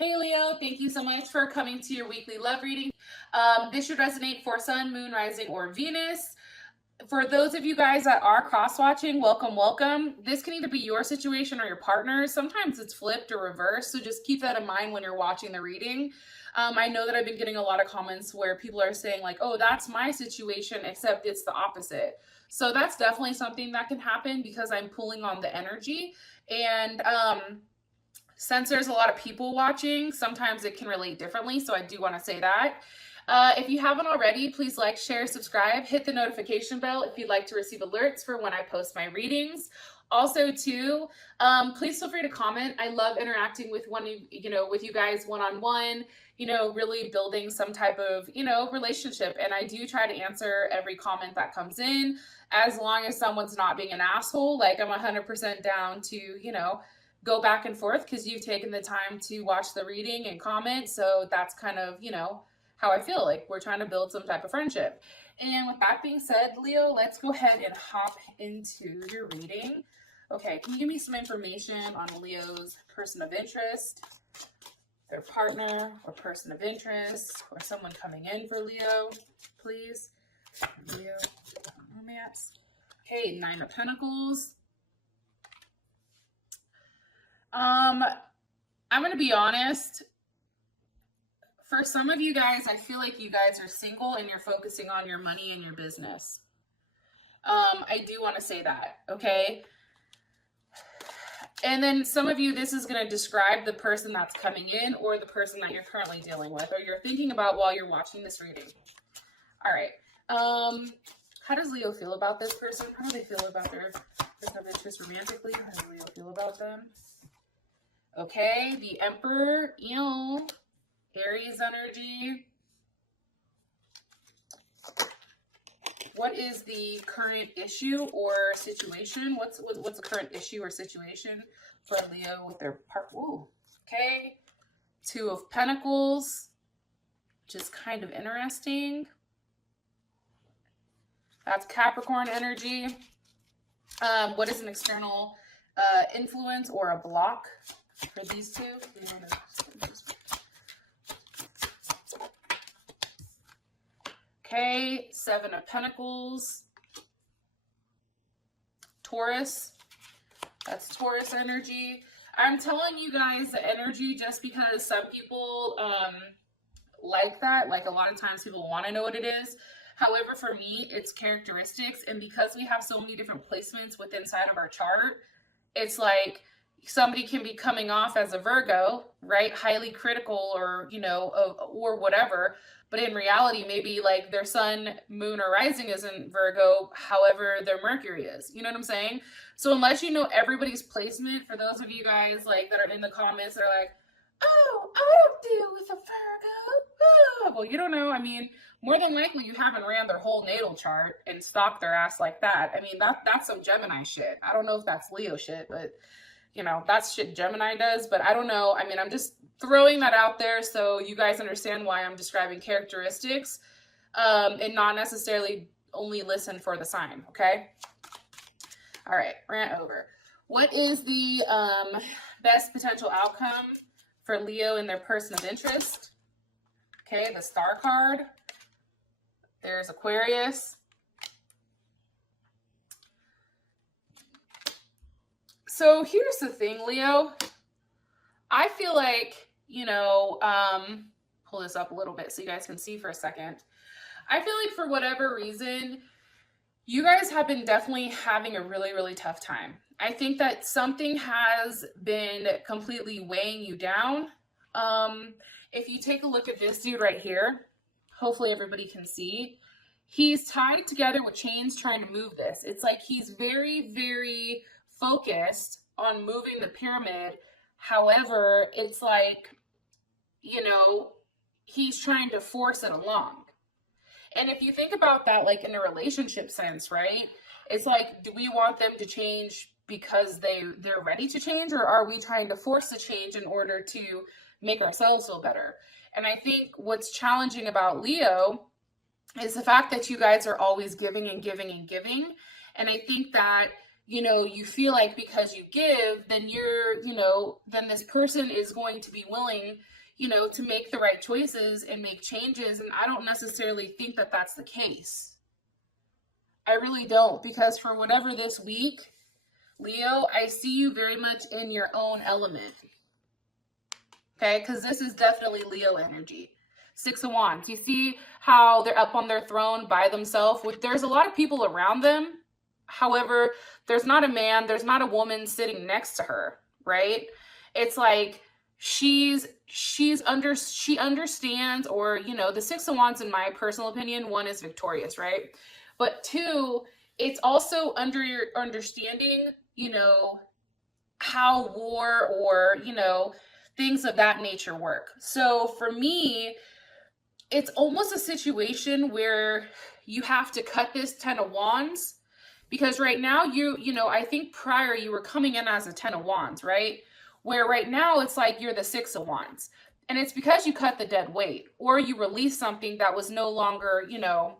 Hey Leo, thank you so much for coming to your weekly love reading. This should resonate for Sun, Moon, Rising, or Venus. For those of you guys that are cross-watching, welcome, welcome. This can either be your situation or your partner's. Sometimes it's flipped or reversed, so just keep that in mind when you're watching the reading. I know that I've been getting a lot of comments where people are saying like, oh, that's my situation, except it's the opposite. So that's definitely something that can happen because I'm pulling on the energy. And since there's a lot of people watching, sometimes it can relate differently. So I do want to say that. If you haven't already, please like, share, subscribe, hit the notification bell if you'd like to receive alerts for when I post my readings. Also, too, please feel free to comment. I love interacting with with you guys one-on-one, really building some type of, relationship. And I do try to answer every comment that comes in, as long as someone's not being an asshole. Like, I'm 100% down to, go back and forth because you've taken the time to watch the reading and comment. So that's kind of, how I feel like we're trying to build some type of friendship. And with that being said, Leo, let's go ahead and hop into your reading. Okay, can you give me some information on Leo's person of interest, their partner or person of interest, or someone coming in for Leo, please? Leo, romance. Okay, 9 of Pentacles. I'm going to be honest. For some of you guys, I feel like you guys are single and you're focusing on your money and your business. I do want to say that, okay? And then some of you, this is going to describe the person that's coming in or the person that you're currently dealing with or you're thinking about while you're watching this reading. All right. How does Leo feel about this person? How do they feel about their person of interest romantically? How does Leo feel about them? Okay, the Emperor, Aries energy. What is the current issue or situation? What's the current issue or situation for Leo with their part? Ooh, okay, 2 of Pentacles, which is kind of interesting. That's Capricorn energy. What is an external influence or a block for these two? Okay, 7 of Pentacles. Taurus. That's Taurus energy. I'm telling you guys the energy just because some people like that. Like, a lot of times people want to know what it is. However, for me, it's characteristics. And because we have so many different placements within inside of our chart, it's like somebody can be coming off as a Virgo, right? Highly critical or, or whatever. But in reality, maybe like their sun, moon, or rising isn't Virgo. However, their Mercury is. You know what I'm saying? So unless you know everybody's placement, for those of you guys like that are in the comments that are like, oh, I don't deal with a Virgo. Oh. Well, you don't know. I mean, more than likely you haven't ran their whole natal chart and stalked their ass like that. I mean, that's some Gemini shit. I don't know if that's Leo shit, but that's shit Gemini does, but I don't know. I mean, I'm just throwing that out there so you guys understand why I'm describing characteristics and not necessarily only listen for the sign, okay? All right, rant over. What is the best potential outcome for Leo and their person of interest? Okay, the Star card. There's Aquarius. So here's the thing, Leo. I feel like, pull this up a little bit so you guys can see for a second. I feel like for whatever reason, you guys have been definitely having a really, really tough time. I think that something has been completely weighing you down. If you take a look at this dude right here, hopefully everybody can see. He's tied together with chains trying to move this. It's like he's very, very focused on moving the pyramid. However, it's like, he's trying to force it along. And if you think about that, like in a relationship sense, right? It's like, do we want them to change because they're ready to change, or are we trying to force the change in order to make ourselves feel better? And I think what's challenging about Leo is the fact that you guys are always giving and giving and giving. And I think that you know, you feel like because you give, then you're, you know, then this person is going to be willing, you know, to make the right choices and make changes. And I don't necessarily think that that's the case. I really don't, because for whatever this week, Leo, I see you very much in your own element. Okay, because this is definitely Leo energy. Six of Wands. You see how they're up on their throne by themselves? There's a lot of people around them. However, there's not a man, there's not a woman sitting next to her, right? It's like she understands, or, you know, the Six of Wands, in my personal opinion, one is victorious, right? But two, it's also under your understanding, you know, how war or, you know, things of that nature work. So for me, it's almost a situation where you have to cut this Ten of Wands, because right now you know, I think prior you were coming in as a Ten of Wands, right? Where right now it's like you're the Six of Wands. And it's because you cut the dead weight, or you released something that was no longer, you know,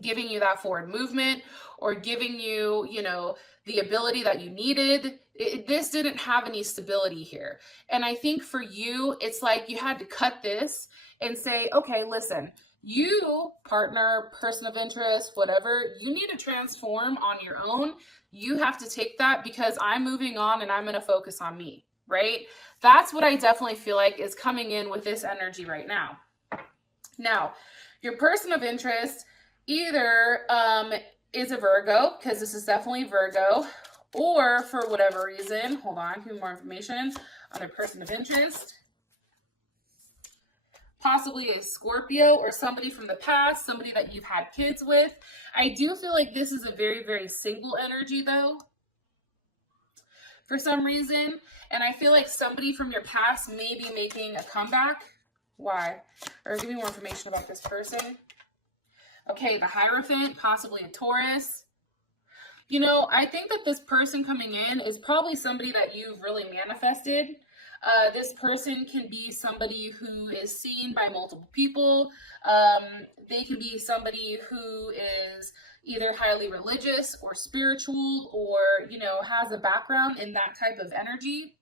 giving you that forward movement, or giving you, you know, the ability that you needed. This didn't have any stability here. And I think for you, it's like you had to cut this and say, okay, listen, you, partner, person of interest, whatever, you need to transform on your own. You have to take that, because I'm moving on and I'm going to focus on me, right? That's what I definitely feel like is coming in with this energy right now. Now, your person of interest either is a Virgo, because this is definitely Virgo, or for whatever reason, hold on, give me more information on their person of interest. Possibly a Scorpio, or somebody from the past, somebody that you've had kids with. I do feel like this is a very, very single energy though, for some reason. And I feel like somebody from your past may be making a comeback. Why? Or give me more information about this person. Okay, the Hierophant, possibly a Taurus. You know, I think that this person coming in is probably somebody that you've really manifested. This person can be somebody who is seen by multiple people. They can be somebody who is either highly religious or spiritual, or, you know, has a background in that type of energy.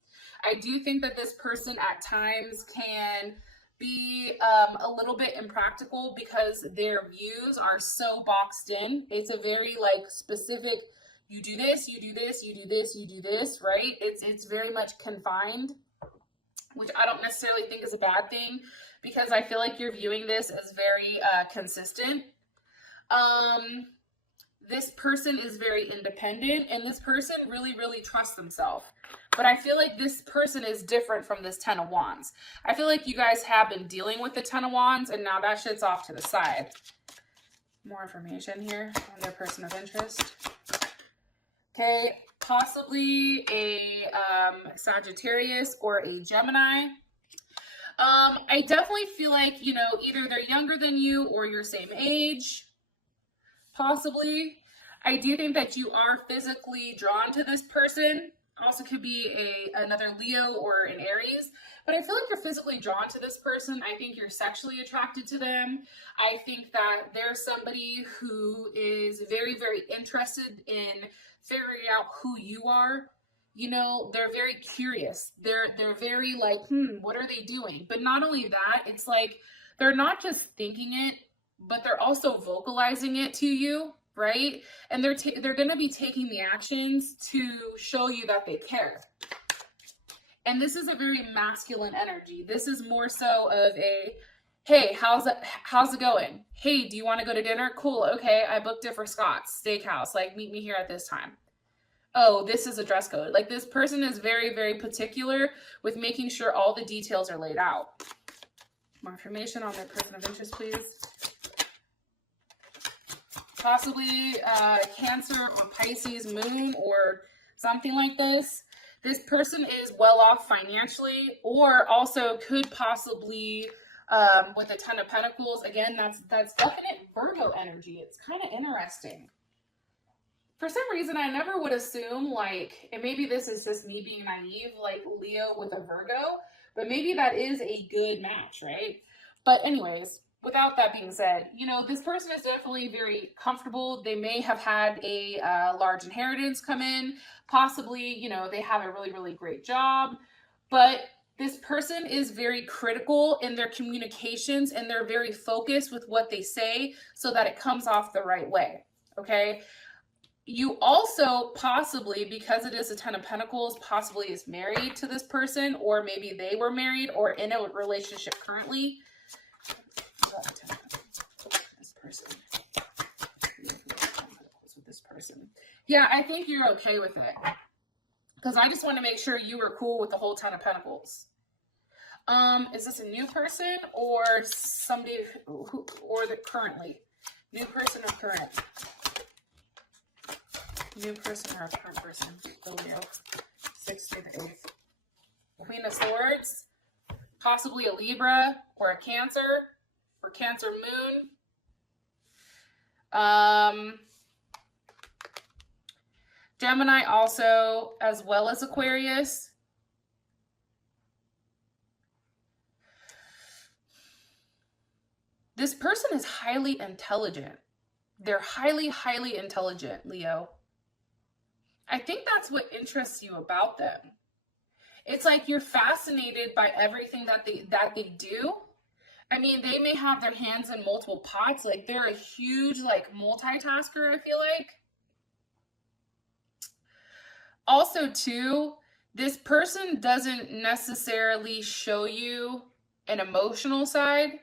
I do think that this person at times can be a little bit impractical, because their views are so boxed in. It's a very like specific, you do this, you do this, you do this, you do this, right? It's very much confined, which I don't necessarily think is a bad thing, because I feel like you're viewing this as very consistent. This person is very independent, and this person really, really trusts themselves. But I feel like this person is different from this Ten of Wands. I feel like you guys have been dealing with the Ten of Wands, and now that shit's off to the side. More information here on their person of interest. Okay, possibly a Sagittarius or a Gemini. I definitely feel like, you know, either they're younger than you or you're same age, possibly. I do think that you are physically drawn to this person. Also could be another Leo or an Aries, but I feel like you're physically drawn to this person. I think you're sexually attracted to them. I think that there's somebody who is very, very interested in figuring out who you are. You know, they're very curious. They're very like, what are they doing? But not only that, it's like they're not just thinking it, but they're also vocalizing it to you, right? And they're going to be taking the actions to show you that they care. And this is a very masculine energy. This is more so of a, hey, how's it going? Hey, do you want to go to dinner? Cool. Okay, I booked it for Scott's Steakhouse. Like, meet me here at this time. Oh, this is a dress code. Like, this person is very, very particular with making sure all the details are laid out. More information on their person of interest, please. Possibly Cancer or Pisces moon or something like this. This person is well off financially, or also could possibly, with the Ten of Pentacles, again, that's definite Virgo energy. It's kind of interesting. For some reason, I never would assume, like, and maybe this is just me being naive, like Leo with a Virgo, but maybe that is a good match, right? But anyways, without that being said, you know, this person is definitely very comfortable. They may have had a large inheritance come in. Possibly, you know, they have a really, really great job. But this person is very critical in their communications, and they're very focused with what they say so that it comes off the right way. Okay. You also possibly, because it is a 10 of Pentacles, possibly is married to this person, or maybe they were married or in a relationship currently. This person. Yeah, I think you're okay with it. Because I just want to make sure you were cool with the whole 10 of Pentacles. Is this a new person or somebody who, or the currently? New person or current? New person or a current person? The Leo. 6th to the 8th. Queen of Swords. Possibly a Libra or a Cancer. Or Cancer moon. Gemini also, as well as Aquarius. This person is highly intelligent. They're highly, highly intelligent, Leo. I think that's what interests you about them. It's like you're fascinated by everything that they do. I mean, they may have their hands in multiple pots. Like, they're a huge, like, multitasker, I feel like. Also, too, this person doesn't necessarily show you an emotional side.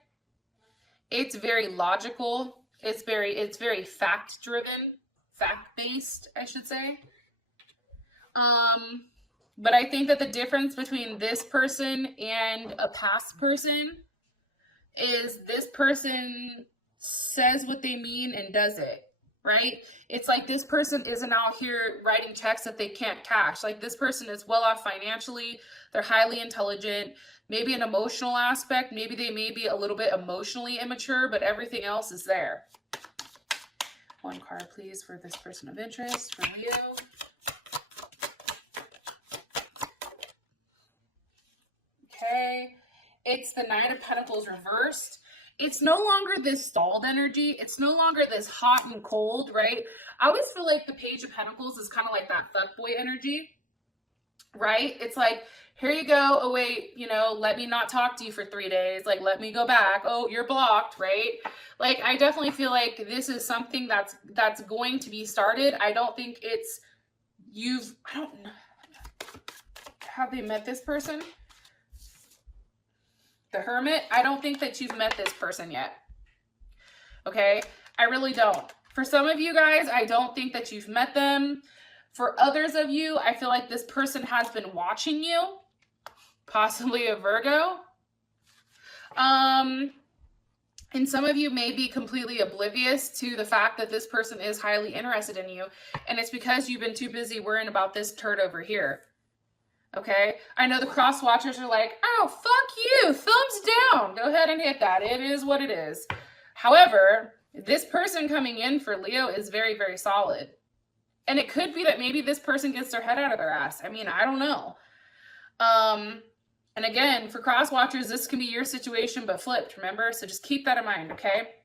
It's very logical. It's very fact-driven, fact-based, I should say. But I think that the difference between this person and a past person is this person says what they mean and does it, right? It's like this person isn't out here writing checks that they can't cash. Like, this person is well off financially. They're highly intelligent. Maybe an emotional aspect. Maybe they may be a little bit emotionally immature, but everything else is there. One card, please, for this person of interest, for Leo. Okay. It's the Nine of Pentacles reversed. It's no longer this stalled energy. It's no longer this hot and cold, right? I always feel like the Page of Pentacles is kind of like that fuckboy energy, right? It's like, here you go. Oh, wait, you know, let me not talk to you for 3 days. Like, let me go back. Oh, you're blocked, right? Like, I definitely feel like this is something that's going to be started. I don't think it's, I don't know. Have they met this person? The Hermit, I don't think that you've met this person yet. Okay? I really don't. For some of you guys, I don't think that you've met them. For others of you, I feel like this person has been watching you. Possibly a Virgo. And some of you may be completely oblivious to the fact that this person is highly interested in you. And it's because you've been too busy worrying about this turd over here. Okay, I know the cross watchers are like, oh, fuck you, thumbs down. Go ahead and hit that. It is what it is. However, this person coming in for Leo is very, very solid. And it could be that maybe this person gets their head out of their ass. I mean, I don't know. And again, for cross watchers, this can be your situation, but flipped, remember? So just keep that in mind, okay?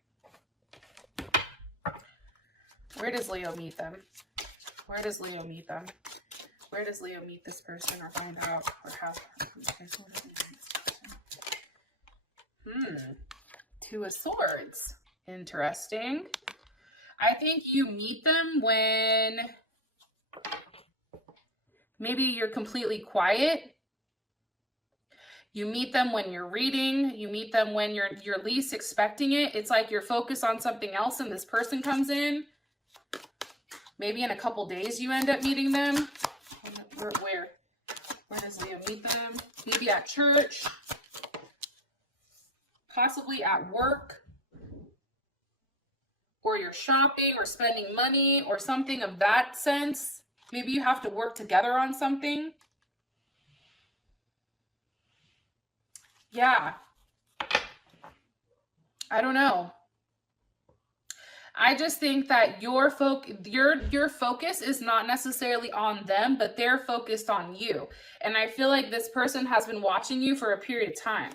Where does Leo meet them? Where does Leo meet them? Where does Leo meet this person or find out or have? Two of Swords. Interesting. I think you meet them when maybe you're completely quiet. You meet them when you're reading. You meet them when you're least expecting it. It's like you're focused on something else and this person comes in. Maybe in a couple days you end up meeting them. Where does Leo meet them? Maybe at church, possibly at work, or you're shopping or spending money or something of that sense. Maybe you have to work together on something. Yeah. I don't know. I just think that your focus is not necessarily on them, but they're focused on you. And I feel like this person has been watching you for a period of time.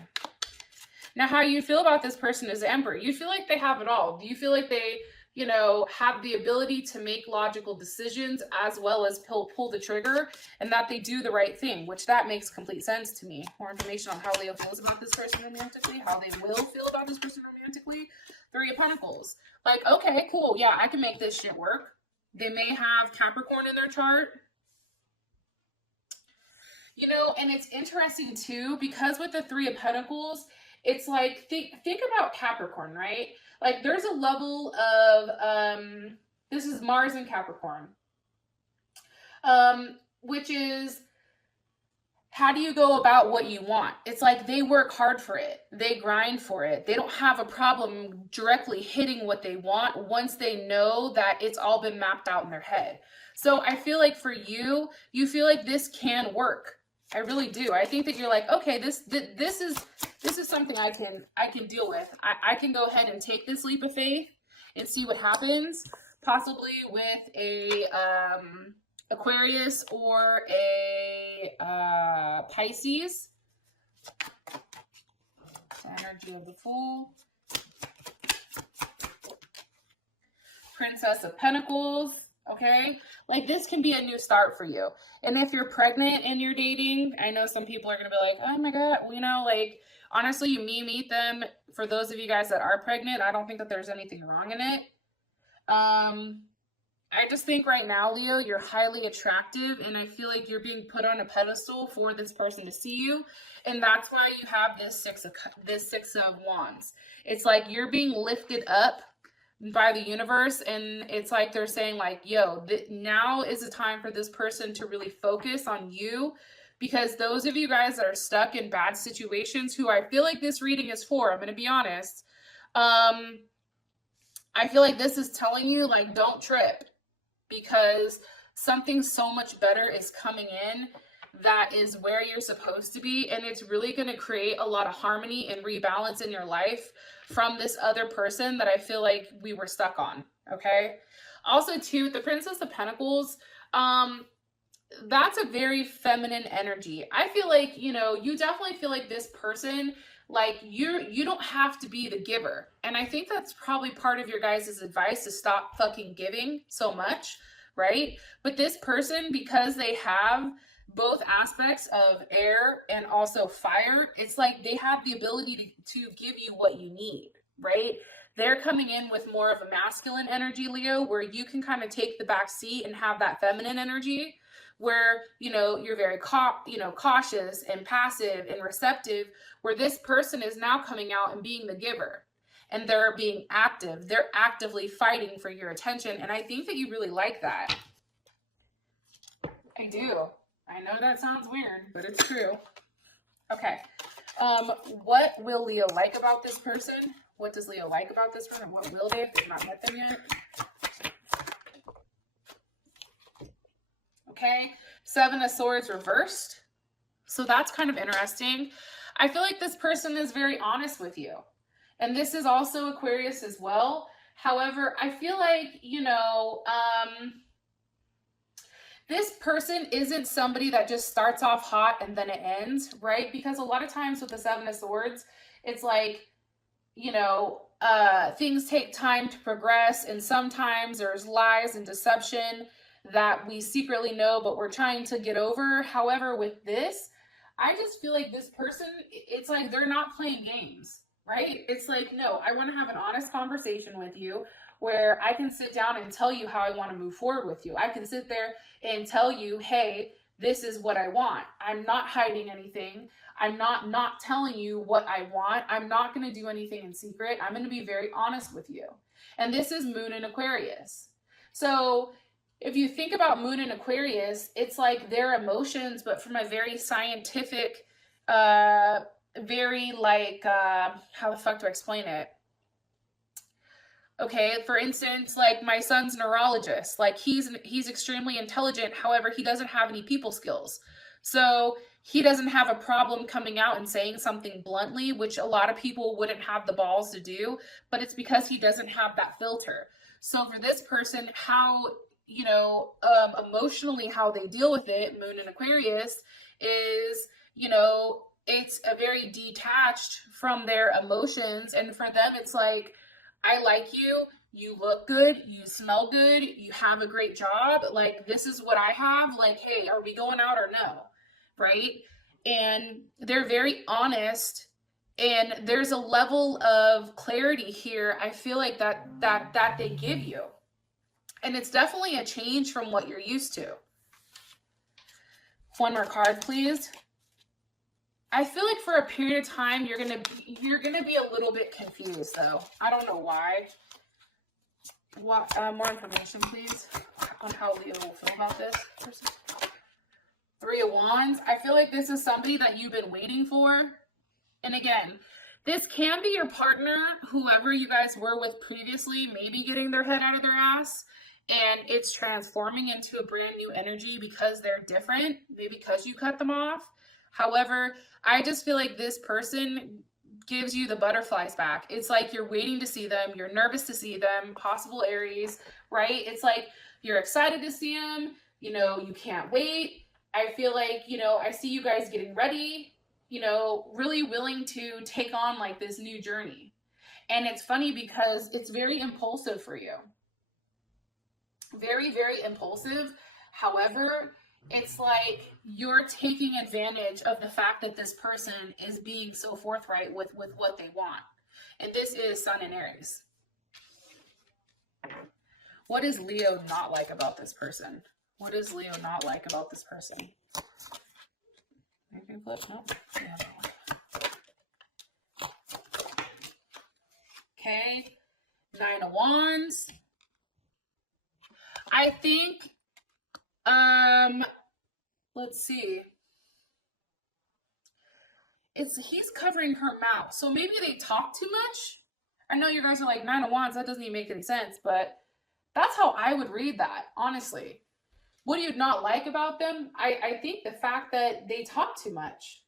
Now, how you feel about this person is Emperor. You feel like they have it all. Do you feel like they, you know, have the ability to make logical decisions as well as pull the trigger, and that they do the right thing, which that makes complete sense to me. More information on how Leo feels about this person romantically, how they will feel about this person romantically. Three of Pentacles. Like, okay, cool. Yeah, I can make this shit work. They may have Capricorn in their chart. You know, and it's interesting too, because with the Three of Pentacles, it's like, think about Capricorn, right? Like there's a level of, this is Mars in Capricorn, which is, how do you go about what you want? It's like they work hard for it. They grind for it. They don't have a problem directly hitting what they want once they know that it's all been mapped out in their head. So I feel like for you, you feel like this can work. I really do. I think that you're like, okay, this is something I can deal with. I can go ahead and take this leap of faith and see what happens, possibly with a Aquarius or a Pisces. The energy of the Fool. Princess of Pentacles. Okay, like this can be a new start for you. And if you're pregnant and you're dating, I know some people are gonna be like, oh my god, you know, like honestly, you meet them. For those of you guys that are pregnant, I don't think that there's anything wrong in it. I just think right now, Leo, you're highly attractive, and I feel like you're being put on a pedestal for this person to see you, and that's why you have this six of wands. It's like you're being lifted up by the universe, and it's like they're saying like, yo, now is the time for this person to really focus on you, because those of you guys that are stuck in bad situations, who I feel like this reading is for, I'm going to be honest, I feel like this is telling you like, don't trip, because something so much better is coming in that is where you're supposed to be, and it's really going to create a lot of harmony and rebalance in your life from this other person that I feel like we were stuck on. Okay, also too, the Princess of Pentacles, that's a very feminine energy. I feel like, you know, you definitely feel like this person, like you don't have to be the giver, and I think that's probably part of your guys' advice, to stop fucking giving so much, right? But this person, because they have both aspects of air and also fire, it's like they have the ability to give you what you need, right? They're coming in with more of a masculine energy, Leo, where you can kind of take the back seat and have that feminine energy, where, you know, you're very cautious and passive and receptive, where this person is now coming out and being the giver, and they're being active. They're actively fighting for your attention, and I think that you really like that. I do. I know that sounds weird, but it's true. Okay. What will Leo like about this person? What does Leo like about this person? What will they if they've not met them yet? Okay. Seven of Swords reversed. So that's kind of interesting. I feel like this person is very honest with you. And this is also Aquarius as well. However, I feel like, you know, this person isn't somebody that just starts off hot and then it ends, right? Because a lot of times with the Seven of Swords, it's like, you know, things take time to progress, and sometimes there's lies and deception that we secretly know, but we're trying to get over. However, with this, I just feel like this person, it's like they're not playing games, right? It's like, no, I want to have an honest conversation with you, where I can sit down and tell you how I want to move forward with you. I can sit there and tell you, hey, this is what I want. I'm not hiding anything. I'm not telling you what I want. I'm not going to do anything in secret. I'm going to be very honest with you. And this is Moon in Aquarius. So if you think about Moon in Aquarius, it's like their emotions, but from a very scientific, very like, how the fuck do I explain it? Okay, for instance, like my son's neurologist, like he's extremely intelligent. However, he doesn't have any people skills. So he doesn't have a problem coming out and saying something bluntly, which a lot of people wouldn't have the balls to do, but it's because he doesn't have that filter. So for this person, how, you know, emotionally, how they deal with it, Moon in Aquarius, is, you know, it's a very detached from their emotions. And for them, it's like, I like you. You look good. You smell good. You have a great job. Like, this is what I have. Like, hey, are we going out or no? Right? And they're very honest. And there's a level of clarity here, I feel like that they give you. And it's definitely a change from what you're used to. One more card, please. I feel like for a period of time, you're gonna be a little bit confused, though. I don't know why. What more information, please, on how Leo will feel about this person? Three of Wands. I feel like this is somebody that you've been waiting for. And again, this can be your partner, whoever you guys were with previously, maybe getting their head out of their ass, and it's transforming into a brand new energy because they're different, maybe because you cut them off. However, I just feel like this person gives you the butterflies back. It's like you're waiting to see them. You're nervous to see them, possible Aries, right? It's like you're excited to see them. You know, you can't wait. I feel like, you know, I see you guys getting ready, you know, really willing to take on like this new journey. And it's funny because it's very impulsive for you. Very, very impulsive. However, it's like you're taking advantage of the fact that this person is being so forthright with what they want. And this is Sun and Aries. What does Leo not like about this person? What does Leo not like about this person? Maybe flip? No. Okay. 9 of Wands. I think, let's see. He's covering her mouth. So maybe they talk too much. I know you guys are like 9 of Wands. That doesn't even make any sense, but that's how I would read that, honestly. What do you not like about them? I think the fact that they talk too much.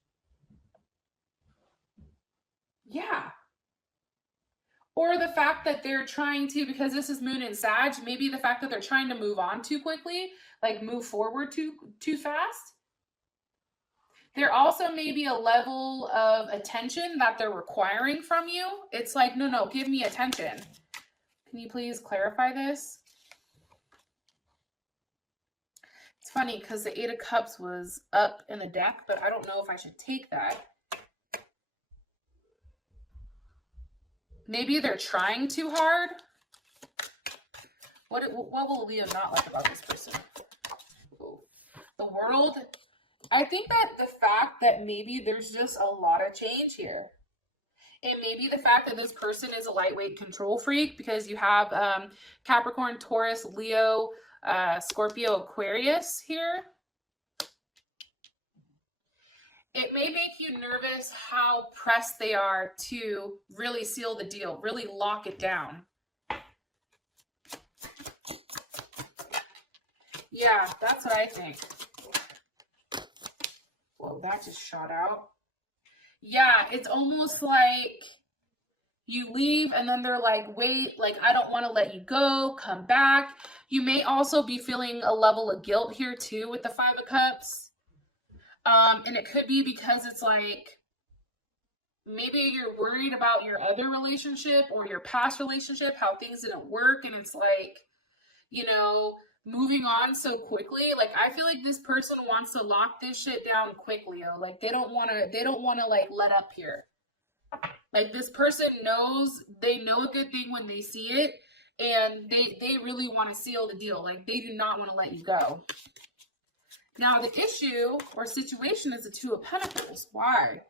Yeah. Or the fact that they're trying to, because this is Moon and Sag, maybe the fact that they're trying to move on too quickly, like move forward too fast. There also may be a level of attention that they're requiring from you. It's like, no, give me attention. Can you please clarify this? It's funny because the 8 of Cups was up in the deck, but I don't know if I should take that. Maybe they're trying too hard. What will Leo not like about this person? Ooh. The World. I think that the fact that maybe there's just a lot of change here. It may be the fact that this person is a lightweight control freak because you have Capricorn, Taurus, Leo, Scorpio, Aquarius here. It may make you nervous how pressed they are to really seal the deal, really lock it down. Yeah, that's what I think. Whoa, that just shot out. Yeah, it's almost like you leave and then they're like, wait, like, I don't want to let you go, come back. You may also be feeling a level of guilt here too with the 5 of Cups. And it could be because it's like, maybe you're worried about your other relationship or your past relationship, how things didn't work. And it's like, you know, moving on so quickly. Like, I feel like this person wants to lock this shit down quickly. Like, they don't want to like let up here. Like, this person knows, they know a good thing when they see it. And they really want to seal the deal. Like, they do not want to let you go. Now, the issue or situation is the 2 of Pentacles. Why?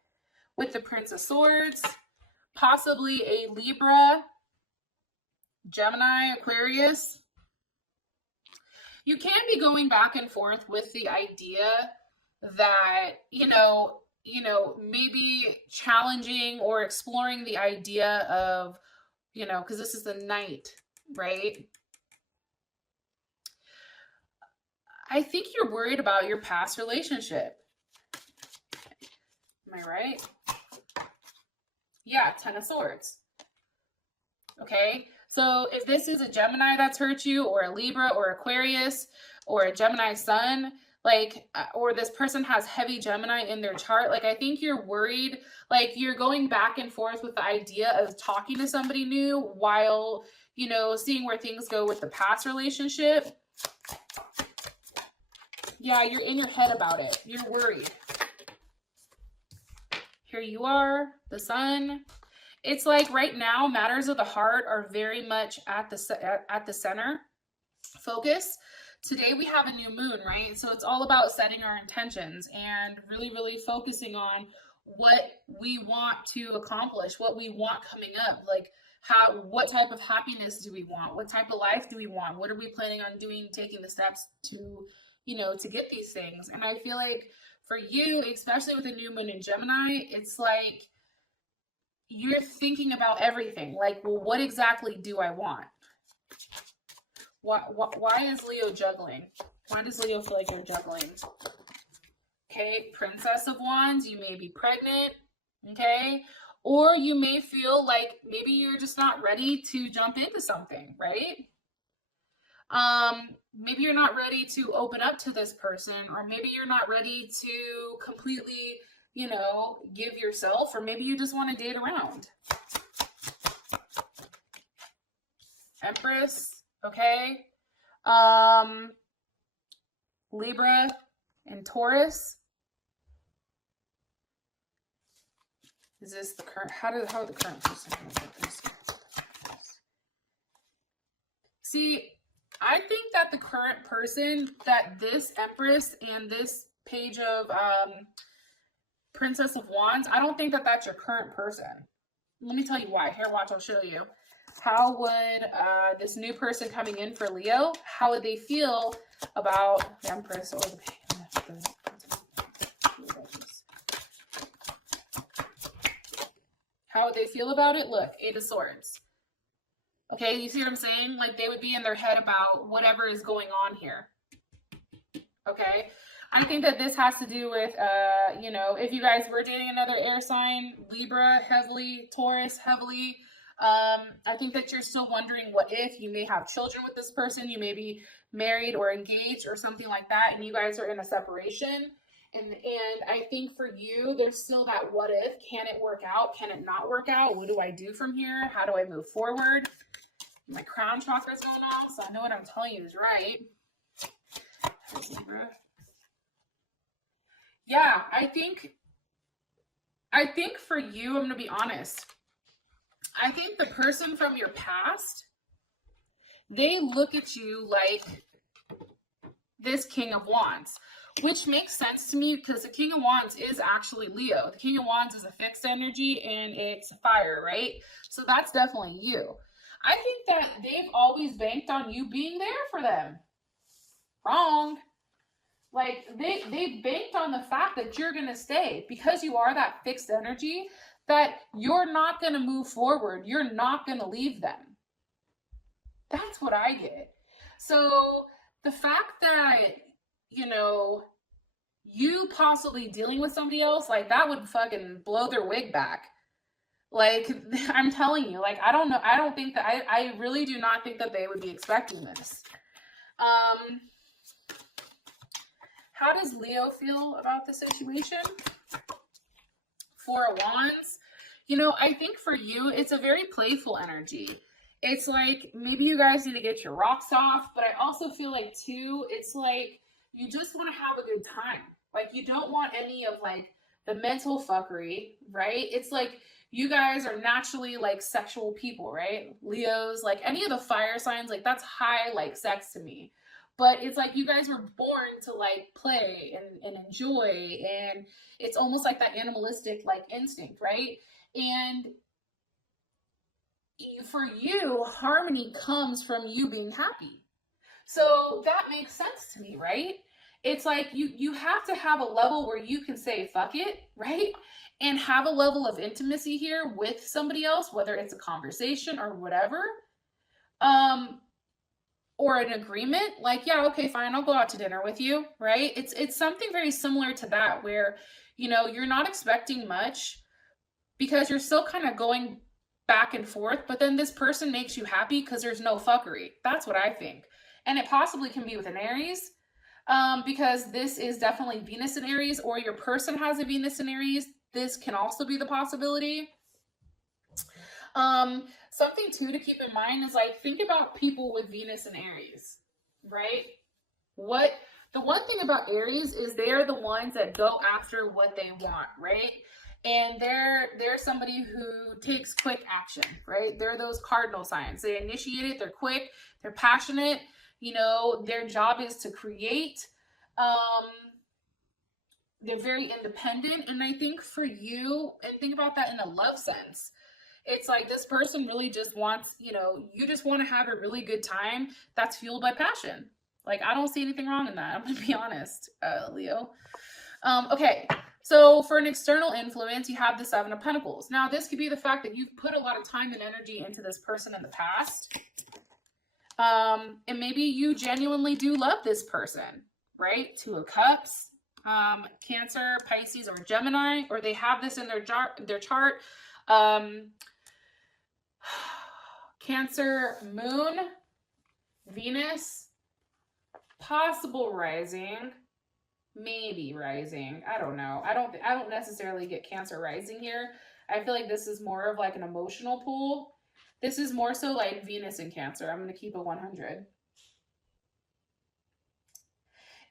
With the Prince of Swords, possibly a Libra, Gemini, Aquarius. You can be going back and forth with the idea that, you know, maybe challenging or exploring the idea of, you know, because this is the Knight, right? I think you're worried about your past relationship. Am I right? Yeah, 10 of Swords. Okay, so if this is a Gemini that's hurt you, or a Libra or Aquarius, or a Gemini Sun, like, or this person has heavy Gemini in their chart. Like, I think you're worried, like you're going back and forth with the idea of talking to somebody new while, you know, seeing where things go with the past relationship. Yeah, you're in your head about it. You're worried. Here you are, the Sun. It's like right now, matters of the heart are very much at the center focus. Today we have a new moon, right? So it's all about setting our intentions and really, really focusing on what we want to accomplish, what we want coming up. Like, what type of happiness do we want? What type of life do we want? What are we planning on doing, taking the steps to, you know, to get these things? And I feel like for you, especially with the new moon in Gemini, it's like you're thinking about everything. Like, well, what exactly do I want? Why is Leo juggling? Why does Leo feel like you're juggling? Okay, Princess of Wands, you may be pregnant, okay? Or you may feel like maybe you're just not ready to jump into something, right? Maybe you're not ready to open up to this person, or maybe you're not ready to completely, you know, give yourself, or maybe you just want to date around. Empress. Okay, Libra and Taurus. Is this the current? How the current person look at this? See, I think that the current person, that this Empress and this page of Princess of Wands, I don't think that that's your current person. Let me tell you why. Here, watch, I'll show you. How would this new person coming in for Leo, how would they feel about the Empress or the how would they feel about it? Look, Eight of Swords. Okay, you see what I'm saying? Like, they would be in their head about whatever is going on here. Okay, I think that this has to do with, you know, if you guys were dating another air sign, Libra heavily, Taurus heavily, I think that you're still wondering what if you may have children with this person, you may be married or engaged or something like that, and you guys are in a separation. And I think for you, there's still that what if. Can it work out? Can it not work out? What do I do from here? How do I move forward? My crown chakra is going off, so I know what I'm telling you is right. Yeah, I think for you, I'm going to be honest. I think the person from your past, they look at you like this King of Wands, which makes sense to me because the King of Wands is actually Leo. The King of Wands is a fixed energy and it's fire, right? So that's definitely you. I think that they've always banked on you being there for them. Wrong. Like, they banked on the fact that you're going to stay because you are that fixed energy, that you're not going to move forward. You're not going to leave them. That's what I get. So the fact that, you know, you possibly dealing with somebody else, like, that would fucking blow their wig back. Like, I'm telling you, like, I don't know. I don't think that, I really do not think that they would be expecting this. How does Leo feel about the situation? Four of Wands. You know, I think for you, it's a very playful energy. It's like, maybe you guys need to get your rocks off, but I also feel like, too, it's like, you just want to have a good time. Like, you don't want any of, like, the mental fuckery, right? It's like, you guys are naturally, like, sexual people, right? Leos, like, any of the fire signs, like, that's high, like, sex to me. But it's like you guys were born to, like, play and enjoy, and it's almost like that animalistic, like, instinct, right? And for you, harmony comes from you being happy. So that makes sense to me, right? It's like you have to have a level where you can say, fuck it, right? And have a level of intimacy here with somebody else, whether it's a conversation or whatever. Or an agreement, like, yeah, okay, fine, I'll go out to dinner with you, right? It's something very similar to that, where, you know, you're not expecting much because you're still kind of going back and forth, but then this person makes you happy because there's no fuckery. That's what I think. And it possibly can be with an Aries. because this is definitely Venus in Aries, or your person has a Venus in Aries. This can also be the possibility. Something too to keep in mind is like, think about people with Venus in Aries, right? The one thing about Aries is they're the ones that go after what they want, right? And they're somebody who takes quick action, right? They're those cardinal signs. They initiate it, they're quick, they're passionate, you know, their job is to create. They're very independent. And I think for you, and think about that in a love sense, it's like this person really just wants, you know, you just want to have a really good time that's fueled by passion. Like, I don't see anything wrong in that. I'm going to be honest, Leo. Okay, so for an external influence, you have the Seven of Pentacles. Now, this could be the fact that you've put a lot of time and energy into this person in the past. And maybe you genuinely do love this person, right? Two of Cups, Cancer, Pisces, or Gemini, or they have this in their chart. Cancer, Moon, Venus, possible rising, maybe rising. I don't know. I don't necessarily get Cancer rising here. I feel like this is more of like an emotional pull. This is more so like Venus and Cancer. I'm going to keep it 100.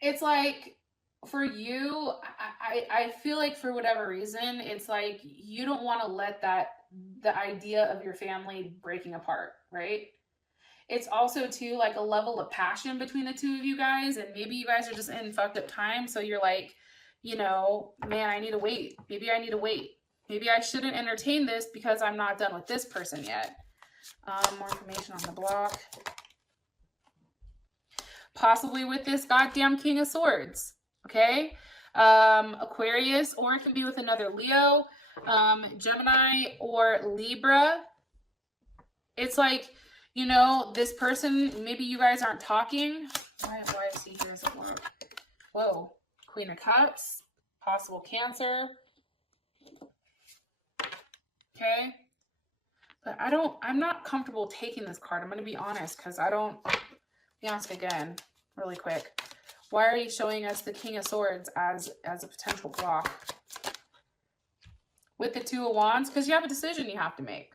It's like, for you, I feel like for whatever reason, it's like you don't want to let the idea of your family breaking apart, right? It's also too like a level of passion between the two of you guys, and maybe you guys are just in fucked up time, so you're like, you know, man, I need to wait. Maybe I need to wait. Maybe I shouldn't entertain this because I'm not done with this person yet. More information on the block. Possibly with this goddamn King of Swords. Okay, Aquarius, or it can be with another Leo, Gemini, or Libra. It's like, you know, this person, maybe you guys aren't talking. Why is he here as a word? Whoa, Queen of Cups, possible Cancer. Okay, but I'm not comfortable taking this card. I'm going to be honest, because be honest again, really quick. Why are you showing us the King of Swords as a potential block? With the Two of Wands, because you have a decision you have to make.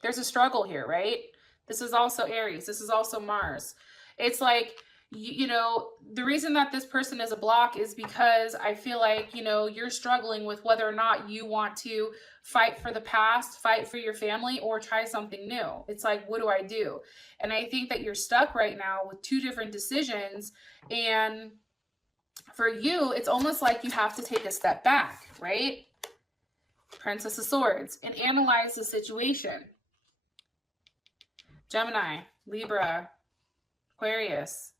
There's a struggle here, right? This is also Aries. This is also Mars. It's like, you know, the reason that this person is a block is because I feel like, you know, you're struggling with whether or not you want to fight for the past, fight for your family, or try something new. It's like, what do I do? And I think that you're stuck right now with two different decisions. And for you, it's almost like you have to take a step back, right? Princess of Swords, and analyze the situation. Gemini, Libra, Aquarius.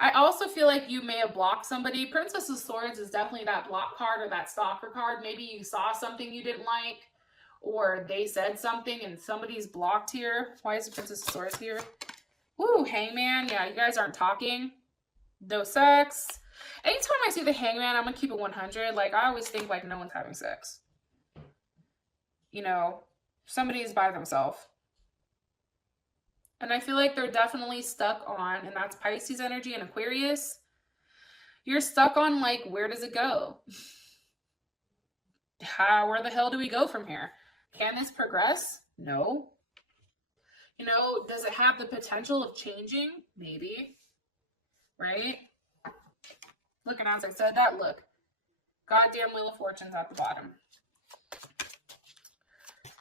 I also feel like you may have blocked somebody. Princess of Swords is definitely that block card or that stalker card. Maybe you saw something you didn't like, or they said something and somebody's blocked here. Why is the Princess of Swords here? Woo, Hangman. Yeah, you guys aren't talking. No sex. Anytime I see the Hangman, I'm going to keep it 100. Like, I always think like no one's having sex. You know, somebody is by themselves. And I feel like they're definitely stuck on, and that's Pisces energy and Aquarius. You're stuck on, like, where does it go? Where the hell do we go from here? Can this progress? No. You know, does it have the potential of changing? Maybe. Right? Look, and as I said that, look. Goddamn Wheel of Fortune's at the bottom.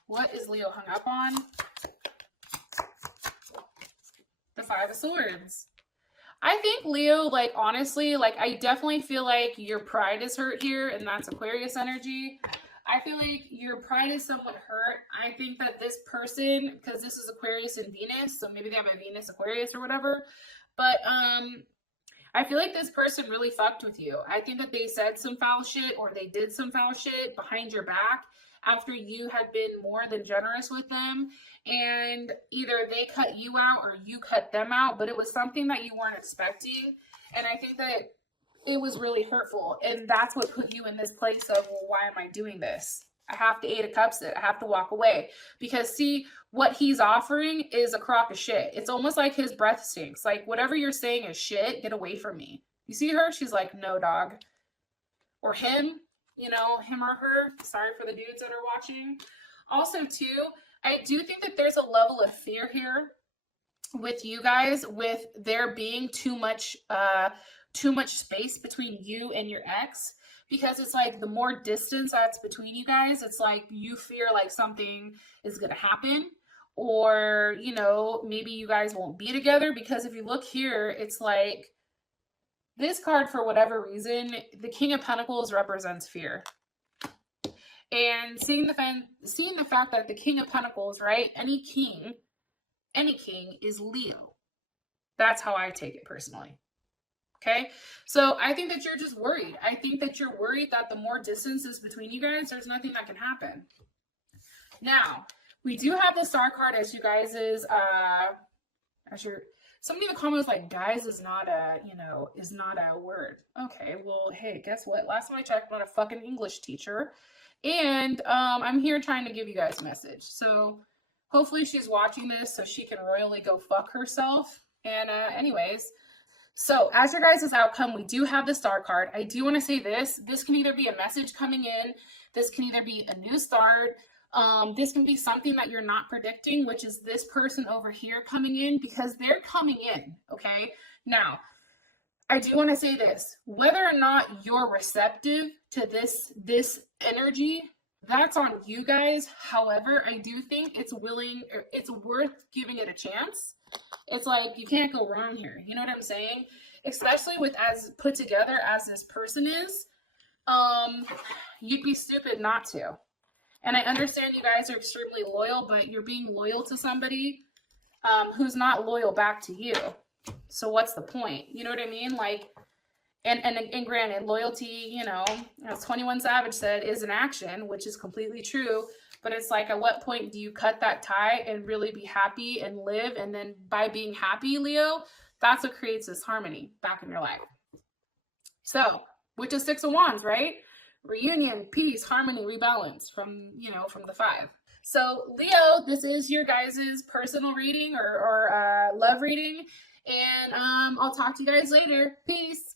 What is Leo hung up on? The Five of Swords. I think Leo, like, honestly, like, I definitely feel like your pride is hurt here, and that's Aquarius energy. I feel like your pride is somewhat hurt. I think that this person, because this is Aquarius and Venus, so maybe they have a Venus Aquarius or whatever, but I feel like this person really fucked with you. I think that they said some foul shit, or they did some foul shit behind your back after you had been more than generous with them, and either they cut you out or you cut them out, but it was something that you weren't expecting. And I think that it was really hurtful, and that's what put you in this place of, well, why am I doing this? I have to 8 of Cups it. I have to walk away. Because see, what he's offering is a crock of shit. It's almost like his breath stinks. Like, whatever you're saying is shit. Get away from me. You see her? She's like, no, dog. Or him, you know, him or her. Sorry for the dudes that are watching. Also, too, I do think that there's a level of fear here with you guys, with there being too much space between you and your ex. Because it's like the more distance that's between you guys, it's like you fear like something is going to happen. Or, you know, maybe you guys won't be together. Because if you look here, it's like this card, for whatever reason, the King of Pentacles represents fear. And seeing the fact that the King of Pentacles, right? Any king is Leo. That's how I take it personally. Okay, so I think that you're just worried. I think that you're worried that the more distance is between you guys, there's nothing that can happen. Now, we do have the Star card as you guys is, somebody in the comments like, guys is not a, you know, is not a word. Okay, well, hey, guess what? Last time I checked, I'm not a fucking English teacher. And I'm here trying to give you guys a message. So hopefully she's watching this so she can royally go fuck herself. And anyways, so as your guys' outcome, we do have the Star card. I do want to say this. This can either be a message coming in. This can either be a new start. This can be something that you're not predicting, which is this person over here coming in, because they're coming in, okay? Now, I do want to say this. Whether or not you're receptive to this energy, that's on you guys. However, I do think it's worth giving it a chance. It's like, you can't go wrong here. You know what I'm saying? Especially with as put together as this person is, you'd be stupid not to. And I understand you guys are extremely loyal, but you're being loyal to somebody who's not loyal back to you. So what's the point? You know what I mean? Like, and granted, loyalty, you know, as 21 Savage said, is an action, which is completely true. But it's like, at what point do you cut that tie and really be happy and live? And then by being happy, Leo, that's what creates this harmony back in your life. So, which is 6 of Wands, right? Reunion, peace, harmony, rebalance from, you know, from the 5. So, Leo, this is your guys' personal reading or love reading. And I'll talk to you guys later. Peace.